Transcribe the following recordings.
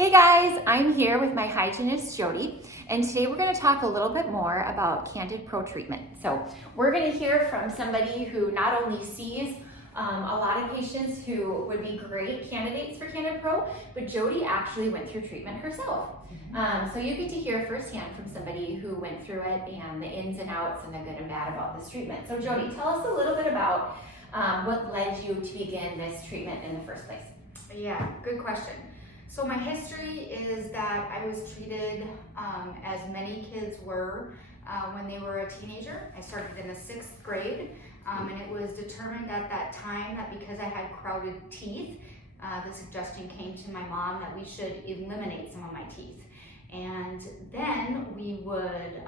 Hey guys, I'm here with my hygienist Jodie, and today we're going to talk a little bit more about CandidPro treatment. So we're going to hear from somebody who not only sees a lot of patients who would be great candidates for CandidPro, but Jodie actually went through treatment herself. So you get to hear firsthand from somebody who went through it and the ins and outs and the good and bad about this treatment. So Jodie, tell us a little bit about what led you to begin this treatment in the first place. Yeah, good question. So my history is that I was treated as many kids were when they were a teenager. I started in the 6th grade, and it was determined at that time that because I had crowded teeth, the suggestion came to my mom that we should eliminate some of my teeth. And then we would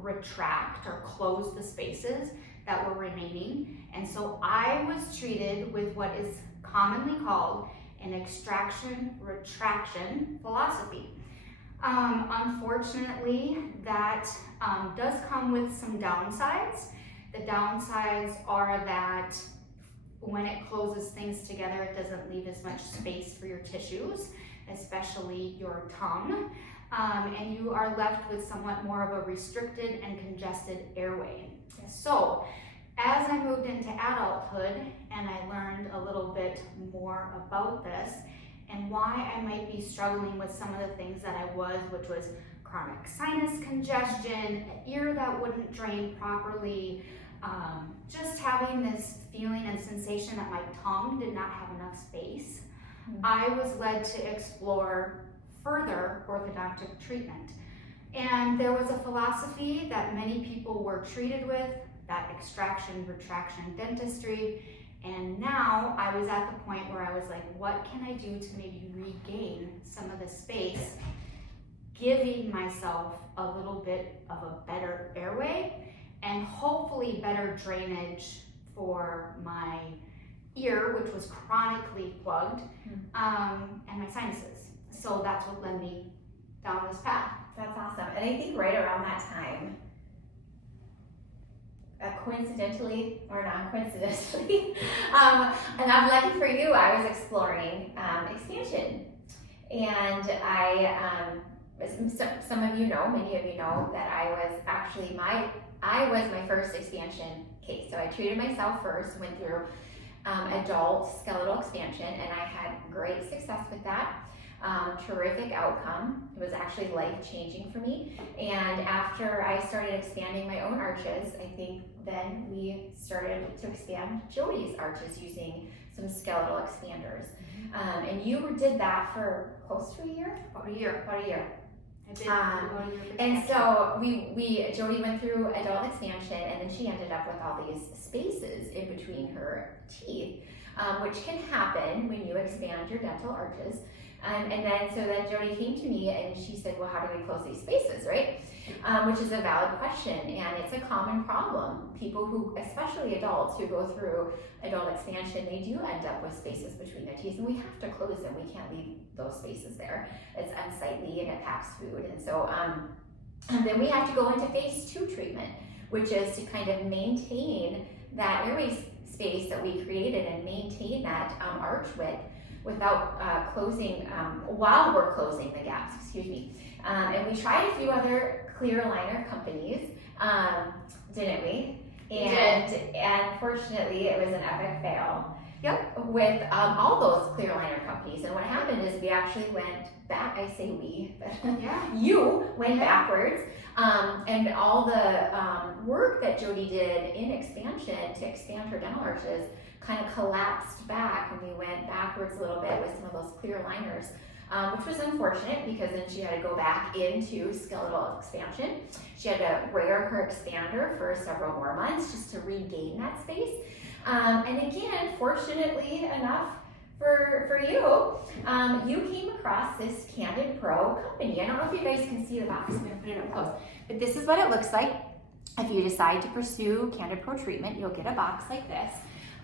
retract or close the spaces that were remaining. And so I was treated with what is commonly called an extraction-retraction philosophy. Unfortunately, that does come with some downsides. The downsides are that when it closes things together, it doesn't leave as much space for your tissues, especially your tongue, and you are left with somewhat more of a restricted and congested airway. So, as I moved into adulthood and I learned a little bit more about this and why I might be struggling with some of the things that I was, which was chronic sinus congestion, an ear that wouldn't drain properly, just having this feeling and sensation that my tongue did not have enough space, I was led to explore further orthodontic treatment. And there was a philosophy that many people were treated with, that extraction, retraction dentistry, and now I was at the point where I was like, what can I do to maybe regain some of the space, giving myself a little bit of a better airway and hopefully better drainage for my ear, which was chronically plugged, and my sinuses. So that's what led me down this path. That's awesome. And I think right around that time, coincidentally or non-coincidentally, and I'm lucky for you, I was exploring expansion. And some of you know, many of you know that I was my first expansion case. So I treated myself first, went through adult skeletal expansion, and I had great success with that. Terrific outcome. It was actually life-changing for me. And after I started expanding my own arches, I think then we started to expand Jodie's arches using some skeletal expanders. And you did that for close to a year? About a year. I did about a year. And so Jodie went through adult expansion, and then she ended up with all these spaces in between her teeth, which can happen when you expand your dental arches. And then Jodie came to me and she said, well, how do we close these spaces, right? Which is a valid question, and it's a common problem. People who, especially adults who go through adult expansion, they do end up with spaces between their teeth, and we have to close them. We can't leave those spaces there. It's unsightly and it packs food. And so and then we have to go into phase 2 treatment, which is to kind of maintain that airway space that we created and maintain that arch width without closing, while we're closing the gaps, and we tried a few other clear aligner companies, didn't we? And fortunately, it was an epic fail. Yep. With all those clear aligner companies. And what happened is we actually went back, I say we, but you went backwards. And all the work that Jodie did in expansion to expand her dental arches kind of collapsed back, and we went backwards a little bit with some of those clear aligners, which was unfortunate because then she had to go back into skeletal expansion. She had to wear her expander for several more months just to regain that space. And again, fortunately enough for you, you came across this CandidPro company. I don't know if you guys can see the box. I'm going to put it up close. But this is what it looks like. If you decide to pursue CandidPro treatment, you'll get a box like this.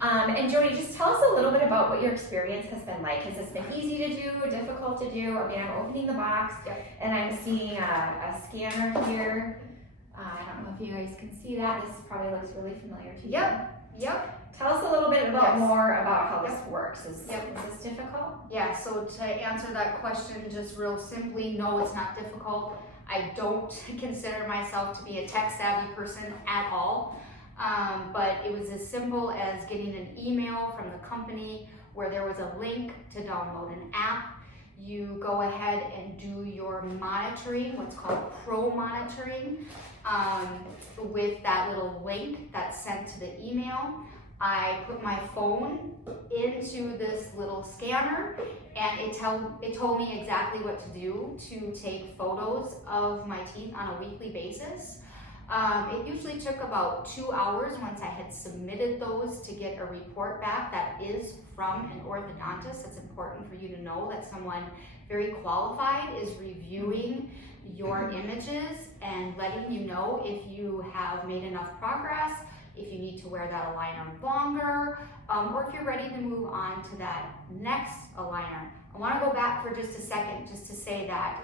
And Jodie, just tell us a little bit about what your experience has been like. Has this been easy to do, difficult to do? I mean, I'm opening the box and I'm seeing a scanner here. I don't know if you guys can see that. This probably looks really familiar to you. Yep. Tell us a little bit more about how this works. Is this difficult? Yeah, so to answer that question just real simply, no, it's not difficult. I don't consider myself to be a tech savvy person at all, but it was as simple as getting an email from the company where there was a link to download an app. You go ahead and do your monitoring, what's called pro monitoring, with that little link that's sent to the email. I put my phone into this little scanner, and it told me exactly what to do to take photos of my teeth on a weekly basis. It usually took about 2 hours once I had submitted those to get a report back that is from an orthodontist. It's important for you to know that someone very qualified is reviewing your images and letting you know if you have made enough progress, if you need to wear that aligner longer, or if you're ready to move on to that next aligner. I want to go back for just a second just to say that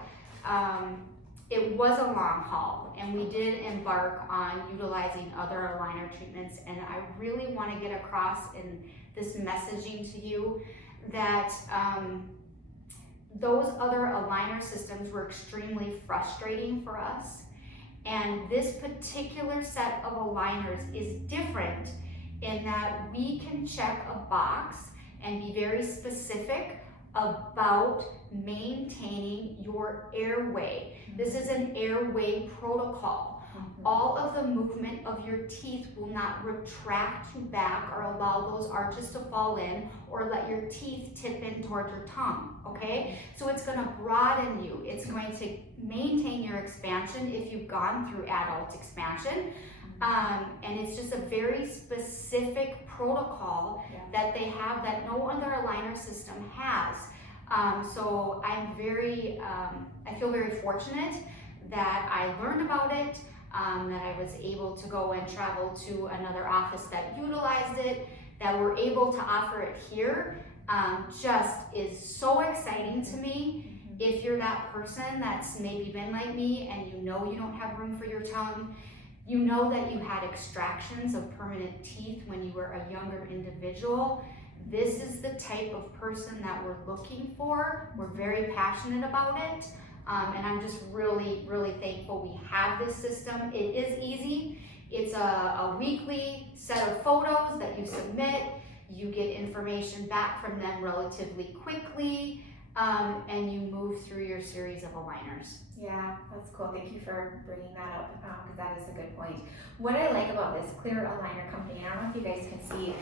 it was a long haul, and we did embark on utilizing other aligner treatments, and I really want to get across in this messaging to you that those other aligner systems were extremely frustrating for us. And this particular set of aligners is different in that we can check a box and be very specific about maintaining your airway. This is an airway protocol. All of the movement of your teeth will not retract you back or allow those arches to fall in or let your teeth tip in towards your tongue, okay? So it's gonna broaden you. It's going to maintain your expansion if you've gone through adult expansion. And it's just a very specific protocol that they have that no other aligner system has. So I'm I feel very fortunate that I learned about it, that I was able to go and travel to another office that utilized it, that we're able to offer it here. Just is so exciting to me. If you're that person that's maybe been like me and you know you don't have room for your tongue, you know that you had extractions of permanent teeth when you were a younger individual, this is the type of person that we're looking for. We're very passionate about it. And I'm just really, really thankful we have this system. It is easy. It's a weekly set of photos that you submit. You get information back from them relatively quickly, and you move through your series of aligners. Yeah, that's cool. Thank you for bringing that up, because that is a good point. What I like about this clear aligner company, I don't know if you guys can see,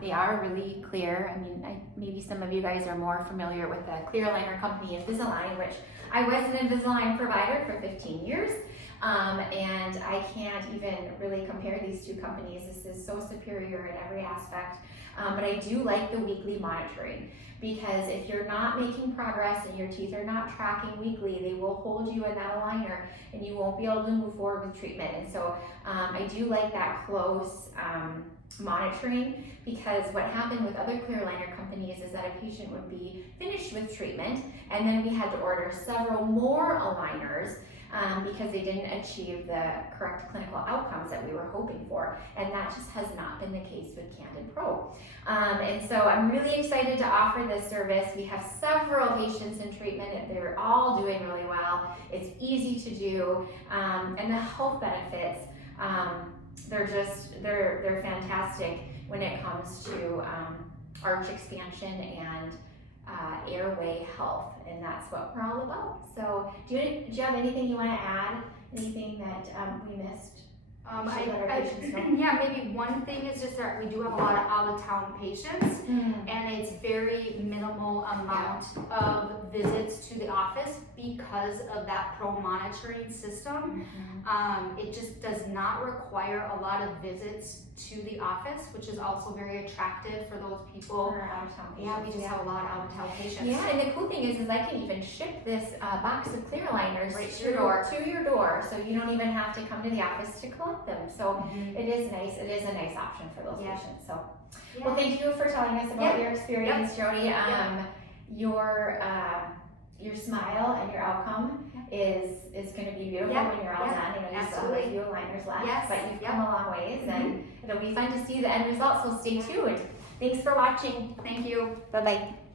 they are really clear. I mean, maybe some of you guys are more familiar with the clear aligner company Invisalign, which I was an Invisalign provider for 15 years. And I can't even really compare these two companies. This is so superior in every aspect. But I do like the weekly monitoring, because if you're not making progress and your teeth are not tracking weekly, they will hold you in that aligner and you won't be able to move forward with treatment. And so I do like that close monitoring, because what happened with other clear aligner companies is that a patient would be finished with treatment and then we had to order several more aligners because they didn't achieve the correct clinical outcomes that we were hoping for. And that just has not been the case with CandidPro. And so I'm really excited to offer this service. We have several patients in treatment and they're all doing really well. It's easy to do, and the health benefits, they're fantastic when it comes to arch expansion and airway health, and that's what we're all about. So do you have anything you want to add? Anything that we missed? Yeah, maybe one thing is just that we do have a lot of out-of-town patients, and it's very minimal amount of visits to the office because of that pro monitoring system. It just does not require a lot of visits to the office, which is also very attractive for those people. For out-of-town patients. Yeah, we just have a lot of out-of-town patients. Yeah, and the cool thing is I can even ship this box of clear aligners right to your door, so you don't even have to come to the office to collect them. So it is nice. It is a nice option for those patients. So, well, thank you for telling us about your experience, Jodie. Your smile and your outcome is going to be beautiful when you're all done. You know, you still have a few aligners left, but you've come a long ways, and it'll be fun to see the end results. So stay tuned. Thanks for watching. Thank you. Bye bye.